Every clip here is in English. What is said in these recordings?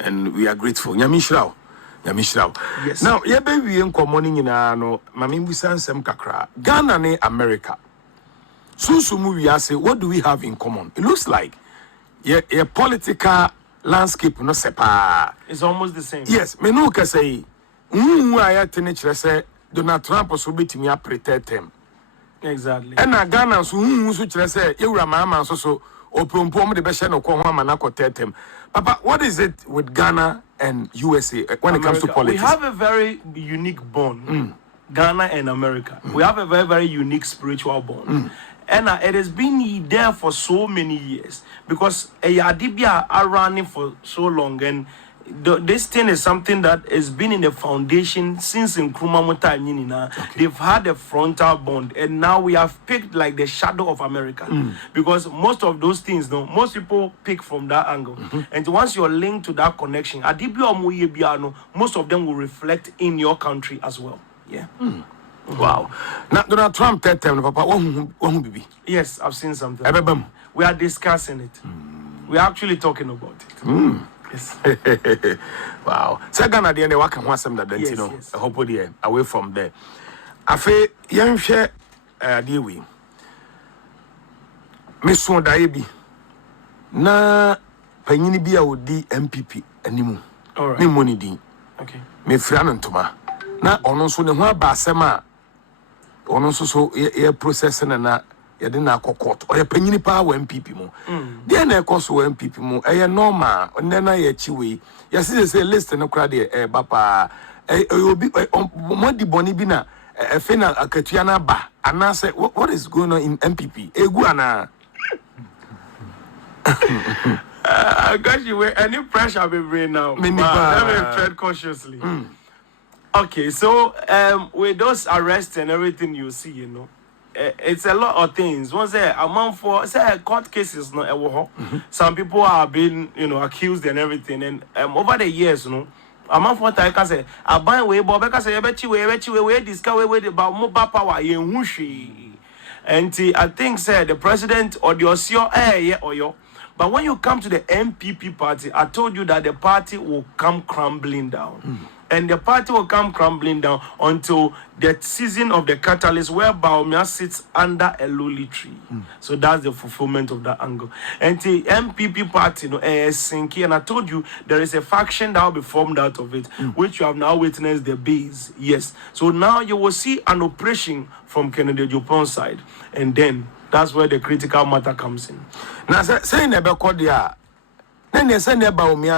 and we are grateful. Nyamishraw. Yes. Now, yeah, baby, in morning in no, Mammy, we send some kakra. Ghana ne America. Susumu, we say, what do we have in common? It looks like a political landscape, no sepa. It's almost the same. Yes, me no can say, I say Donald Trump was so bit me up protect him. Exactly. And Ghana, so say, you were my so. Or prompom the best no manako tetem. Papa, what is it with Ghana and USA when it comes to politics? We have a very unique bond, Ghana and America. We have a very, very unique spiritual bond. And it has been there for so many years because Adibia are running for so long, and this thing is something that has been in the foundation since in Nkrumah time. They've had a frontal bond, and now we have picked like the shadow of America because most of those things, most people pick from that angle. And once you're linked to that connection, most of them will reflect in your country as well. Yeah. Wow. Now Donald Trump tell them, Papa, what be? Yes, I've seen something. We are discussing it. We are actually talking about it. Yes. Wow. Second at the end, I can want some that you know. I hope we away from there. I feel young share deal we. Miss Son Daibi. Na Panini be our D MPP anymore. All right. Me money din. Okay. Me friend and toma. Na ono so ne ho abasema. Ono so ye processing na ye de na court. O ye panyini pa wa MPP mo. Dey na ekoso wa MPP mo. E normal. Onne na ye chiwe. Ye say list no kra de bapa. Obi mo di boni bi na fena akatua na ba. Ana say what is going on in MPP? Egu ana. Gosh, you were any pressure be bring now. Let me tread cautiously. Okay, so with those arrests and everything you see, you know, it's a lot of things. One say among for say court cases, no, some people are being, you know, accused and everything, and over the years, you know, among for I can say I buy way, but because I bet you discover about mobile power, and I think say the president or the OCO, or yo. But when you come to the MPP party, I told you that the party will come crumbling down. And the party will come crumbling down until the season of the catalyst where Baumia sits under a lowly tree. So that's the fulfillment of that angle. And the MPP party, is sinking. And I told you there is a faction that will be formed out of it, which you have now witnessed the base. Yes. So now you will see an operation from Kennedy Jupon's side. And then that's where the critical matter comes in. Now, saying about Kodia, then they send about me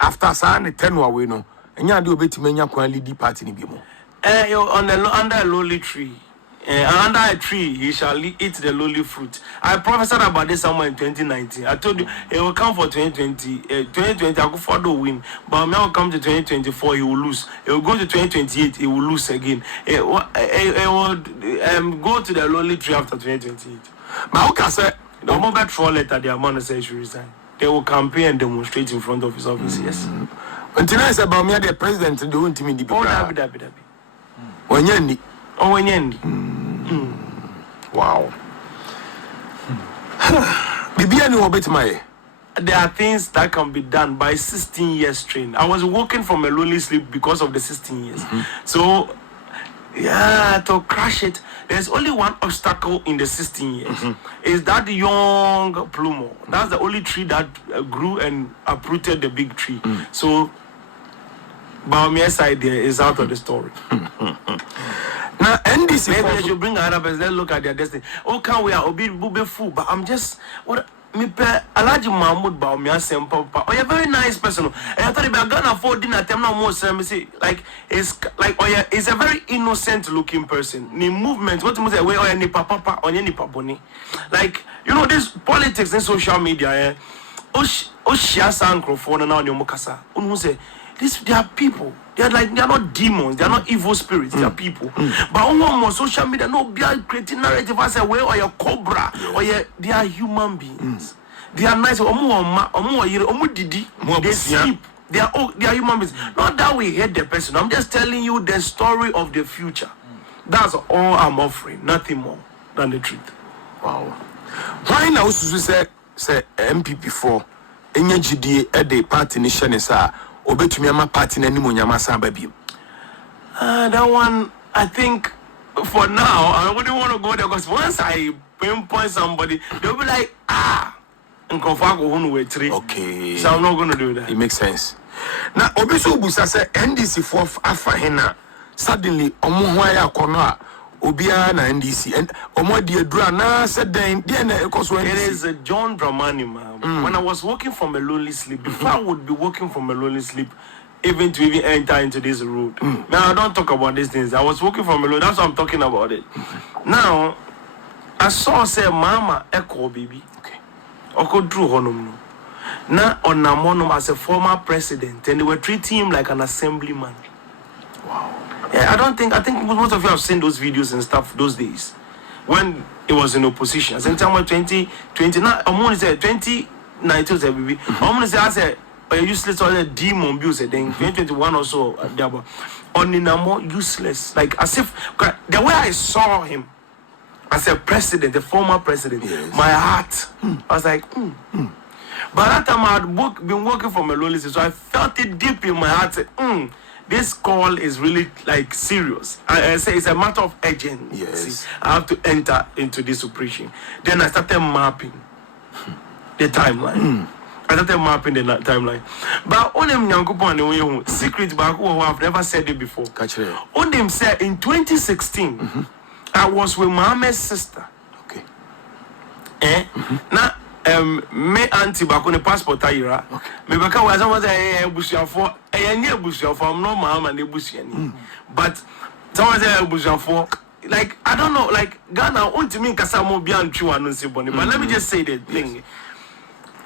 after saying 10 away, no, and you do a bit to many lead party in Bimo. Under a lowly tree, under a tree, he shall eat the lowly fruit. I prophesied about this somewhere in 2019. I told you it will come for 2020. 2020, I go for the win, but now come to 2024, he will lose. It will go to 2028, he will lose again. It will go to the lowly tree after 2028. But okay, sir, the moment troll letter, the amount of say she resign. They will campaign and demonstrate in front of his office. Yes. Until I say about me, the president, they won't me the people. Oh, Dabi. When you oh, when you wow. Bibi, I know about my. There are things that can be done by 16 years train. I was walking from a lonely sleep because of the 16 years. So, yeah, to crash it, there's only one obstacle in the 16 years. Is that young plumo. That's the only tree that grew and uprooted the big tree. So, Baumia's idea is out of the story. Now, NDC, maybe they should bring Arabs, let's look at their destiny. Oh, can we are Bube fool? But I'm just, what? Me pe Alaji Mahmoud Baumia Sempa. Oh, you're a very nice person. And I thought if I gonna afford dinner, I'm not more say like it's like oh yeah, he's a very innocent looking person. Ni movement, what you say way or ni papa or ni paponi. Like you know this politics and social media. Shia microphone now ni mukasa. Unu say this they are people. They are not demons. They are not evil spirits. They are people. But on social media, no, be creating narrative as a way or your cobra or they are human beings. They are nice. They sleep. They are human beings. Not that we hate the person. I'm just telling you the story of the future. That's all I'm offering. Nothing more than the truth. Wow. Why now? Say MPP4. enya gidie e de party ni hye sa obetumi ama party na nimu nyama san ba biem. That one, I think, for now, I wouldn't want to go there because once I pinpoint somebody, they'll be like, okay. So I'm not going to do that. It makes sense. Now, Obiso Busa said, NDC for Afahena, suddenly, Omohaya Konoa, Obia na NDC, and Omo Diadra, na said, then, it is John Dramani, man. When I was working from a lonely sleep, before I would be working from a lonely sleep, even to even enter into this road. Now I don't talk about these things. I was working from a road. That's why I'm talking about it. Now I saw say Mama Echo baby. Okay. Oko Drew Honum. Now on Namonum as a former president, and they were treating him like an assemblyman. Wow. Yeah, I think most of you have seen those videos and stuff those days when it was in opposition. As in time 2020, now I'm going to say 2019 baby. I'm going to say I said useless or a demon abuse then 2021 or so on useless, like as if the way I saw him as a president, the former president, yes. My heart I was like But that time I had been working for Melody, so I felt it deep in my heart. This call is really like serious. I say it's a matter of urgency. Yes. I have to enter into this operation. Then I started mapping the timeline. I started mapping the timeline. But on them Nyankopon secret back who I've never said it before. On them said in 2016, I was with Mohammed's sister. Okay. Now me auntie back on the passport ayira. Me baka was bushia for I'm not Muhammad Bushia. But someone say bushia for like I don't know, like Ghana want to mean Kasamo Bian Chu and Siboni. But let me just say the thing.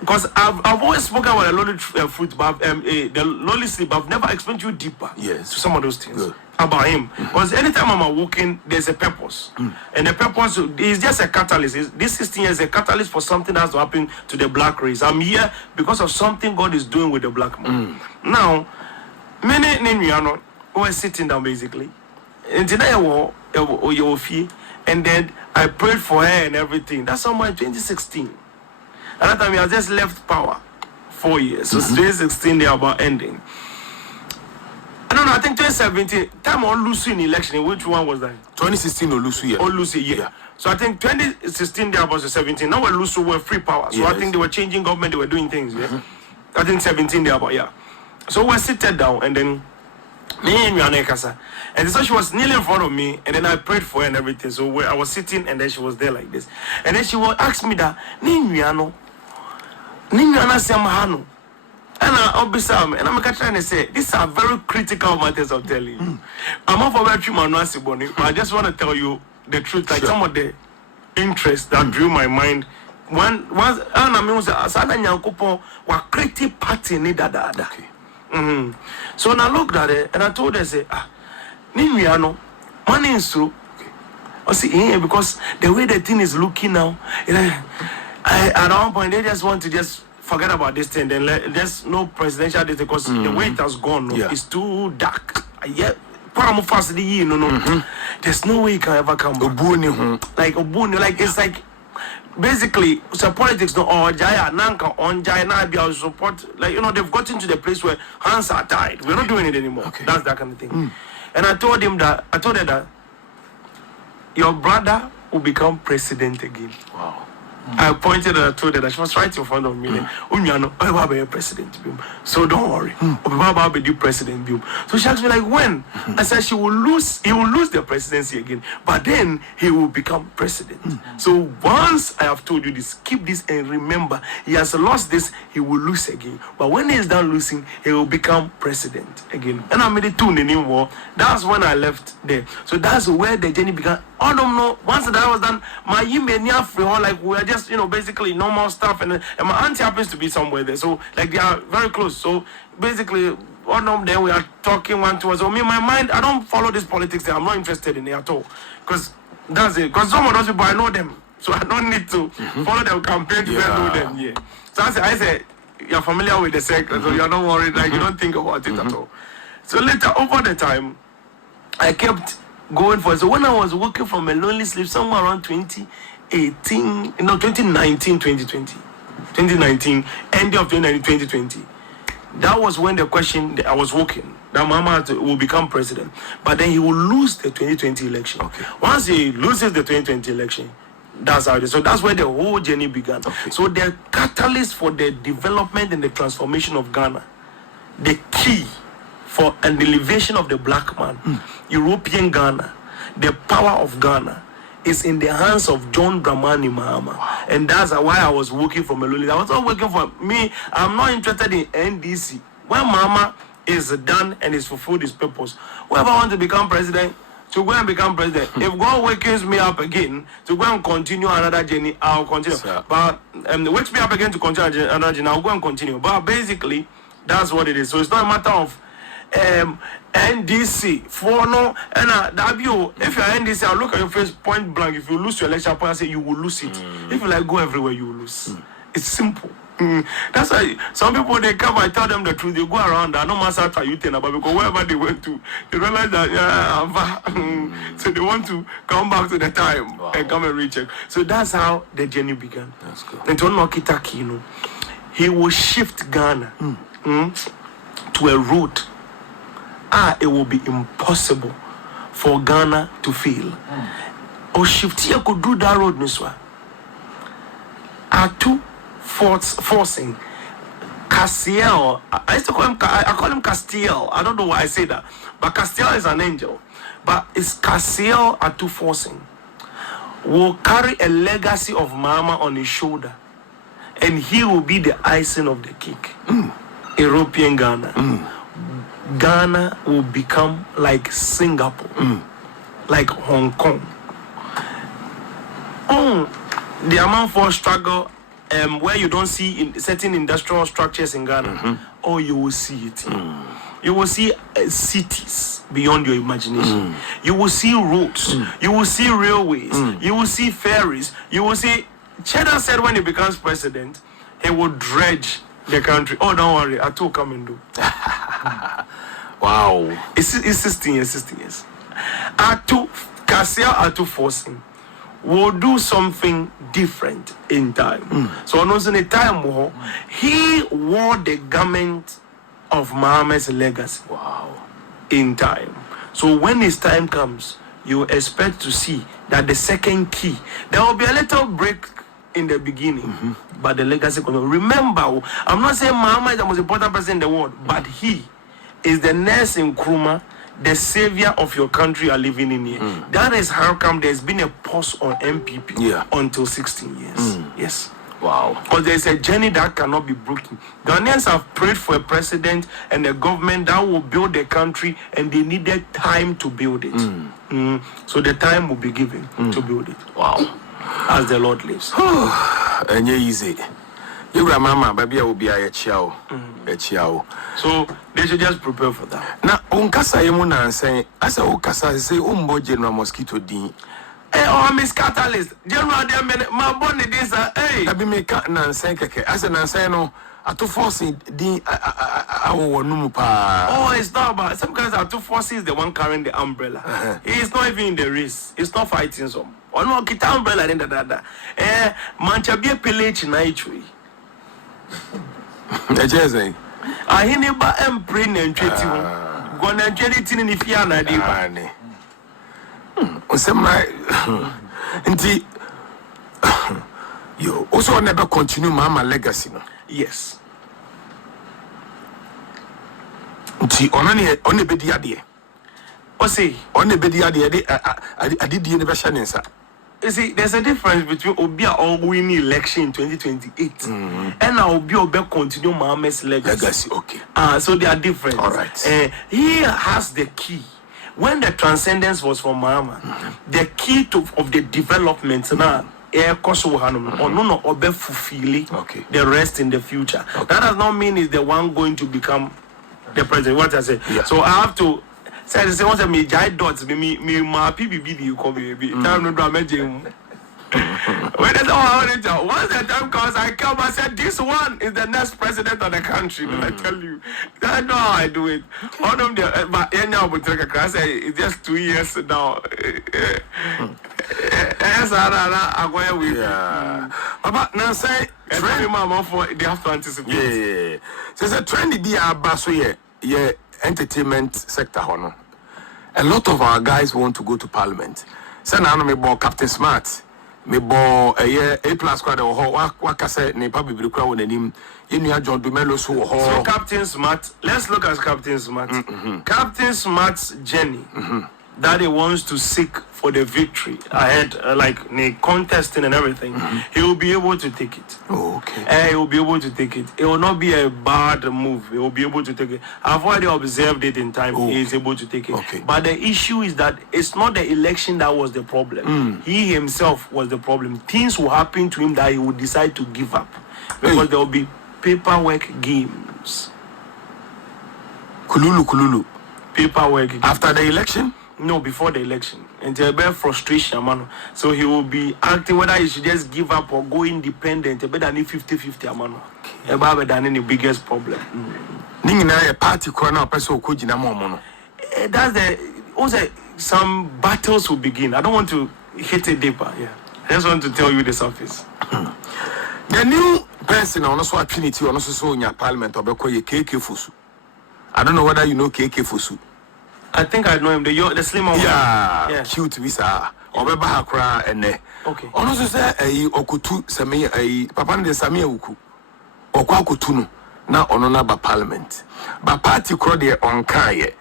Because I've always spoken about the lolly fruit, but the lolly sleep. I've never explained to you deeper to some of those things about him. Because anytime I'm walking, there's a purpose, and the purpose is just a catalyst. This 16 years is a catalyst for something that's to happen to the black race. I'm here because of something God is doing with the black man. Now, many Nimiano were sitting down basically, and today and then I prayed for her and everything. That's on my 2016. At that time, we had just left power 4 years. So 2016, they are about ending. I don't know, I think 2017, time on Lucy in election, which one was that? 2016 or Lucy, yeah. Or Lucy, yeah. So I think 2016, there was 17. Now when Lucy were free power. So I think they were changing government, they were doing things, yeah. I think 17, they are about, yeah. So we seated down, and then me and Yanekasa. And so she was kneeling in front of me, and then I prayed for her and everything. So I was sitting, and then she was there like this. And then she would ask me that, Ninyano Semhano. And I'll be Sam, and I'm trying to say, these are very critical matters, I'm telling you. I'm not for battery man, but I just want to tell you the truth, like some of the interests that drew my mind. Once I mean, was Asana Nyankopon, wa creative party ni dada. So when I looked at it, and I told her, say, Nimiano, money is true. I see, because the way the thing is looking now, at one point they just want to just forget about this thing, then there's no presidential data because the way it has gone is too dark. There's no way it can ever come back. Like it's like basically so politics no Jaya Nanka on Jaya support, like they've gotten to the place where hands are tied. We're not doing it anymore. That's that kind of thing. And I told her that your brother will become president again. Wow. I pointed and I told her that she was right in front of me. I'll be a president. So don't worry. I'll be the president. So she asked me like when? I said he will lose the presidency again, but then he will become president. So once I have told you this, keep this and remember, he has lost this, he will lose again. But when he is done losing, he will become president again. And I made it 2 in the new war. That's when I left there. So that's where the journey began. I don't know. Once that was done, my email like we are just basically normal stuff, and my auntie happens to be somewhere there, so like they are very close. So basically, one of them we are talking one to us. So me, my mind, I don't follow this politics. I'm not interested in it at all, because that's it. Because some of those people I know them, so I don't need to follow their campaign to know them. Yeah. So I say you're familiar with the sector, so you're not worried. Like you don't think about it at all. So later, over the time, I kept going for it. So when I was working from a lonely sleep somewhere around 2019, 2020. 2019, end of 2019, 2020. That was when the question that I was working that Muhammad will become president, but then he will lose the 2020 election. Okay. Once he loses the 2020 election, that's how it is. So that's where the whole journey began. Okay. So the catalyst for the development and the transformation of Ghana, the key for an elevation of the black man, European Ghana, the power of Ghana is in the hands of John Dramani Mahama. Wow. And that's why I was working for Melody. I was not working for me. I'm not interested in NDC. When Mahama is done and is fulfilled his purpose, whoever wants to become president, to go and become president. If God wakes me up again to go and continue another journey, I'll continue. Sir. But wakes me up again to continue another journey, I'll go and continue. But basically, that's what it is. So it's not a matter of NDC for no and if you're NDC, I'll look at your face point blank. If you lose your election point, I say you will lose it. If you like go everywhere, you will lose. It's simple. That's why some people they come, I tell them the truth, they go around that no matter what you tell about, because wherever they went to, they realize that so they want to come back to the time and come and recheck. So that's how the journey began. That's good. And to Nokitaki, you know, he will shift Ghana to a route. It will be impossible for Ghana to fail. Or shift here could do that road, Niswa. Two forcing Castiel. I used to call him. I call him Castiel. I don't know why I say that, but Castiel is an angel. But it's Castiel Two forcing will carry a legacy of Mama on his shoulder, and he will be the icing of the cake. European Ghana. Ghana will become like Singapore, like Hong Kong. The amount for struggle, where you don't see in certain industrial structures in Ghana, you will see it. You will see cities beyond your imagination. You will see roads. You will see railways. You will see ferries. You will see. Cheddar said when he becomes president, he will dredge the country. Oh, don't worry, I too come and do. Wow. It's 16 years. Two forcing will do something different in time. So on the time he wore the garment of Muhammad's legacy. Wow. In time. So when his time comes, you expect to see that the second key, there will be a little break in the beginning, but the legacy continues. Remember, I'm not saying Muhammad is the most important person in the world, but he is the nurse in Nkrumah, the savior of your country you are living in here. That is how come there's been a pause on MPP until 16 years. Yes. Wow. Because there's a journey that cannot be broken. Ghanaians have prayed for a president and a government that will build the country, and they needed time to build it. So the time will be given to build it. Wow. As the Lord lives. And easy. You mama, baby, I will be a chiao. So they should just prepare for that. Now, unkasa yemuna say, as a ukasa say, General Mosquito D. Miss Catalyst. General, my bonnet is I be make Nansen as an answer. I to forcing D. It's not about some guys are too forcing is the one carrying the umbrella. He's not even in the race. He's not fighting some. Or no, kita umbrella in the mancha be a pillage night. I hear never am praying and treating. Gonna get it in if you are not. You also never continue Mama legacy. Yes. Only be the idea. Or say, only be the idea. I did the universal. You see, there's a difference between Obia or winning election in 2028 and now Obia continue Mohammed's legacy. Okay. So they are different. All right. He has the key. When the transcendence was for Muhammad, the key of the development now, the rest in the future. Okay. That does not mean he's the one going to become the president. What I say. Yeah. So I have to. Say once me jai dots me my PBB you come baby. Time no drama jam. When it's all once the time comes, I come and say, this one is the next president of the country. Then I tell you, that's not how I do it. All of them, but anyhow, but I say it's just 2 years now. Yeah. But now say, trend mama for they have to anticipate. Yeah. So it's a trendy be about so yeah, entertainment sector hono. A lot of our guys want to go to parliament. So now me bo Captain Smart, me bo A+ squad or waka say ne pa bibiri kwa wonanim. Yenu John Dumelo so Captain Smart, let's look at Captain Smart. Captain Smart's journey that he wants to seek for the victory ahead, like the contesting and everything, he will be able to take it. Oh, okay. He will be able to take it. It will not be a bad move. He will be able to take it. I've already observed it in time. He is able to take it. Okay. But the issue is that it's not the election that was the problem. He himself was the problem. Things will happen to him that he would decide to give up. Because there will be paperwork games. Kululu. Paperwork games. After the election? No, before the election. And there'll be frustration, man. So he will be acting whether he should just give up or go independent. Better than 50-50, man. Better than the biggest problem. Ningina a party corner person who could mono. That's the also some battles will begin. I don't want to hit it deeper. Yeah. I just want to tell you the surface. The new person on also opportunity on also in your parliament or because you KK Fusu. I don't know whether you know KK Fusu. I think I know him. The slim one. Yeah. Cute visa. Obeba hakra ene. Okay. Ono so say okutu same papa ne same awuku. Okwa akutu no na ono na ba parliament. Ba party kro de onka ye.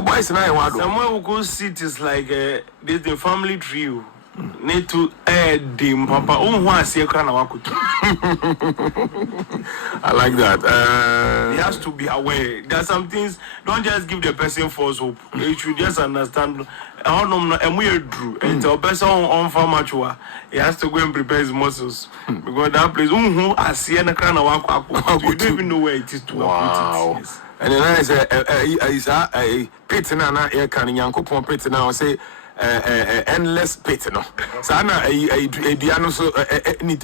Boys na ye wado. Somewhere we go sit is like this the family tree. Need to add them papa. I like that. He has to be aware. There are some things. Don't just give the person false hope. You should just understand. And we are true. And the person on farm mature, he has to go and prepare his muscles because that place. I see and you don't even know where it is to. Wow. And then I say, a pit na air can yanko pit now say. Endless pit no sana aduano so ni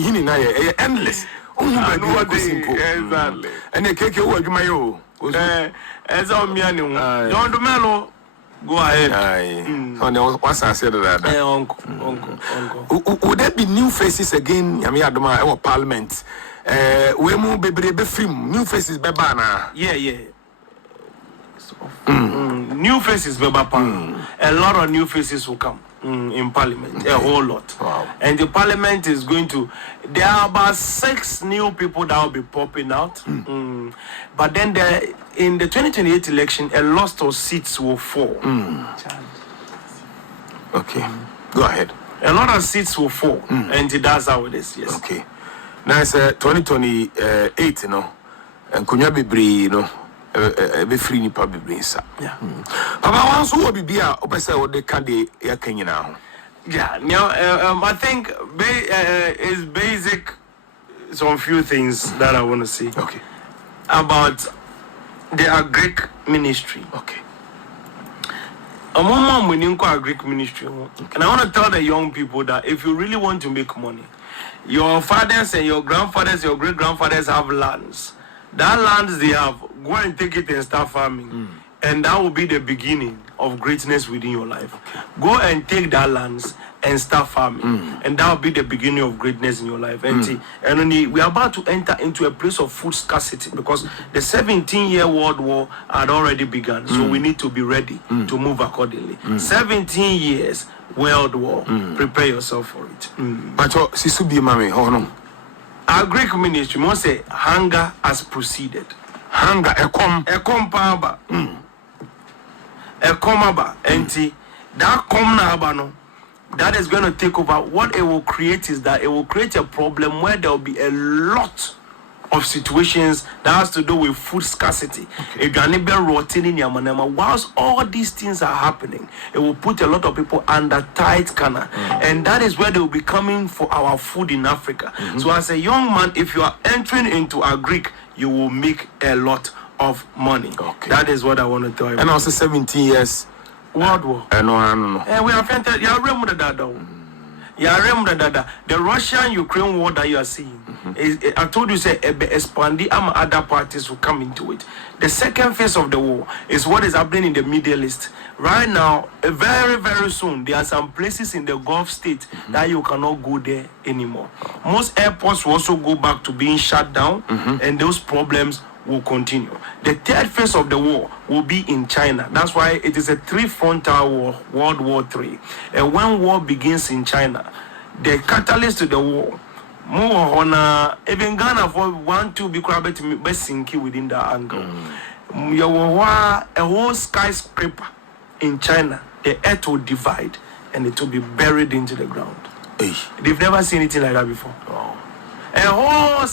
hini na endless exactly and the cake wo adwuma yo eza omia ni ho John Dumelo go ahead so ne what's I said that uncle would there be new faces again yami adoma e parliament we mu bebrebe film new faces be ba na yeah new faces, a lot of new faces will come in parliament, a whole lot. Wow. And the parliament is going to, there are about 6 new people that will be popping out. But then in the 2028 election, a lot of seats will fall. Okay, go ahead. A lot of seats will fall, and that's how it is, yes. Okay. Now it's 2028, you know, and Kunya Bibri, you know. Be free ni probably sir. Yeah. Papa once who be a obesa what they can dey yakin now. Yeah. Now I think is basic some few things that I want to say. Okay. About the Greek ministry. Okay. A moment we need a Greek ministry. And I want to tell the young people that if you really want to make money, your fathers and your grandfathers, your great grandfathers have lands. That lands they have, go and take it and start farming. And that will be the beginning of greatness within your life. Okay. Go and take that lands and start farming. And that will be the beginning of greatness in your life. And we are about to enter into a place of food scarcity because the 17-year World War had already begun. So we need to be ready to move accordingly. 17 years World War. Prepare yourself for it. But sisu bi mame hono. Our Greek ministry must say hunger has proceeded. Hunger Paba. Aba. Enti that come na abano. That is going to take over. What it will create is that it will create a problem where there will be a lot of situations that has to do with food scarcity. Whilst all these things are happening, it will put a lot of people under tight corner. And that is where they will be coming for our food in Africa. So as a young man, if you are entering into a Greek, you will make a lot of money. Okay. That is what I want to tell you. And also 17 years World War. No. We have entered. You remember that. The Russian-Ukraine war that you are seeing, I told you, say, expanding, other parties will come into it. The second phase of the war is what is happening in the Middle East. Right now, very, very soon, there are some places in the Gulf state that you cannot go there anymore. Most airports will also go back to being shut down, and those problems will continue. The third phase of the war will be in China. That's why it is a three-frontal war, World War III. And when war begins in China, the catalyst to the war, more on even Ghana for 1-2 be crowded to be sinking within that angle. You will a whole skyscraper in China, the earth will divide and it will be buried into the ground. They've never seen anything like that before. A whole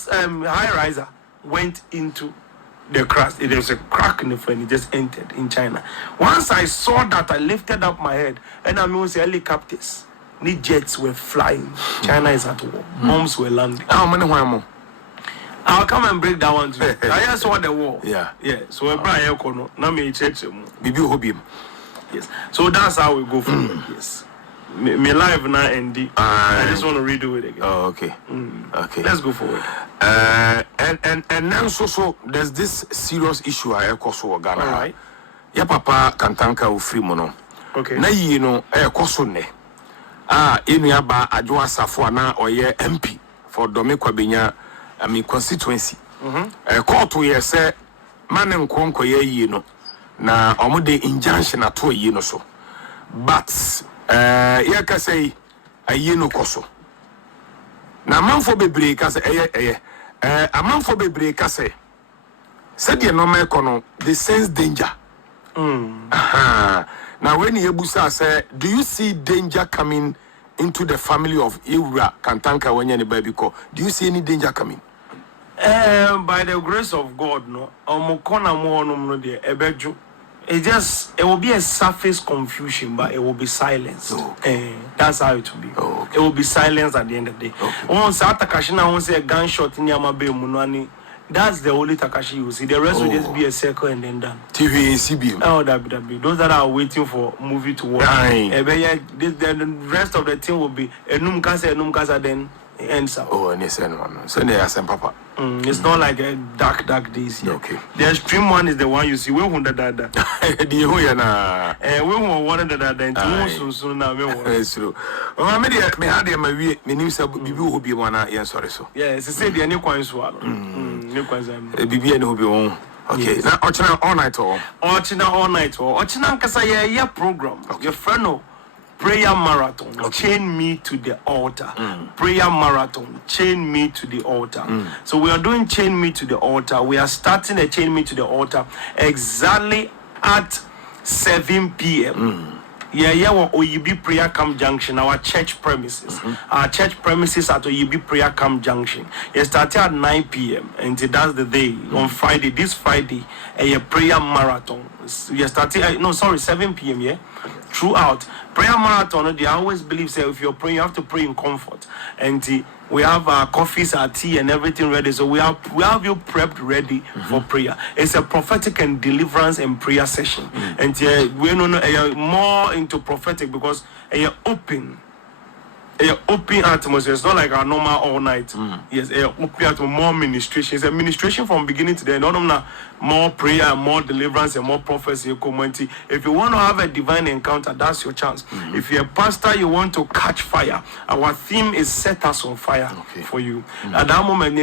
high riser went into the crash. There was a crack in the front. It just entered in China. Once I saw that, I lifted up my head, and I mean, helicopters, the jets were flying. China is at war. Bombs were landing. How many more? I'll come and break that one too. I just saw the war. Yeah. So we're buying now me church. Bibi hobby. Yes. So that's how we go forward. Yes. Me live now and I just want to redo it again. Oh, okay. Okay. Let's go forward. And then so there's this serious issue I so Ghana. All right. Ya papa kantanka free mono. Okay. Na yi no so ne. Enu aba adwo asafo na oye MP for Dome Kwabenya constituency. Court we say man nkonko ye yi no na omude injunction ato yi no so. But ya ka say ayi no koso. Na manfo bebre ka say amanfo bebre ka say said the normal econo they sense danger. Now when Yebusa say, do you see danger coming into the family of Iura Kantanka when you baby call? Do you see any danger coming? By the grace of God, no. It will be a surface confusion, but it will be silenced. Okay. That's how it will be. Okay. It will be silenced at the end of the day. Once Atakashina won't say a gunshot in Yamabe Munani, that's the only Takashi you see. The rest will just be a circle and then done. TV CBM. Oh, that be. Those that are waiting for movie to watch. The rest of the thing will be a numkasa then it ends up. Oh, and it's one. So they are some papa. It's not like a dark days here. Okay. The extreme one is the one you see. We want that. The who na. We want one that. So now we want. It's true. Oh, me had them me news bibi who be one yen sorry so. Yes, it's said the new coins one. New coins. Bibi and who be one. Okay. Now Ochina all night or. Ochina nkasa ye program. Your friend no. Prayer marathon, chain me to the altar. Prayer marathon, chain me to the altar. So we are doing chain me to the altar. We are starting a chain me to the altar exactly at 7 p.m. Oyibi Prayer Camp Junction, our church premises. Our church premises at Oyibi Prayer Camp Junction. It started at 9 p.m. and that's the day on Friday. This Friday, a prayer marathon. We started 7 p.m. Yeah. Throughout prayer marathon, they always believe say if you're praying, you have to pray in comfort. And we have our coffees, our tea, and everything ready. So we have you prepped ready for prayer. It's a prophetic and deliverance and prayer session. And we know more into prophetic because open atmosphere. It's not like our normal all night. Yes, open atmosphere, more ministration. It's a ministration from beginning to the end. More prayer, more deliverance, and more prophecy. If you want to have a divine encounter, that's your chance. If you're a pastor, you want to catch fire. Our theme is set us on fire for you. At that moment,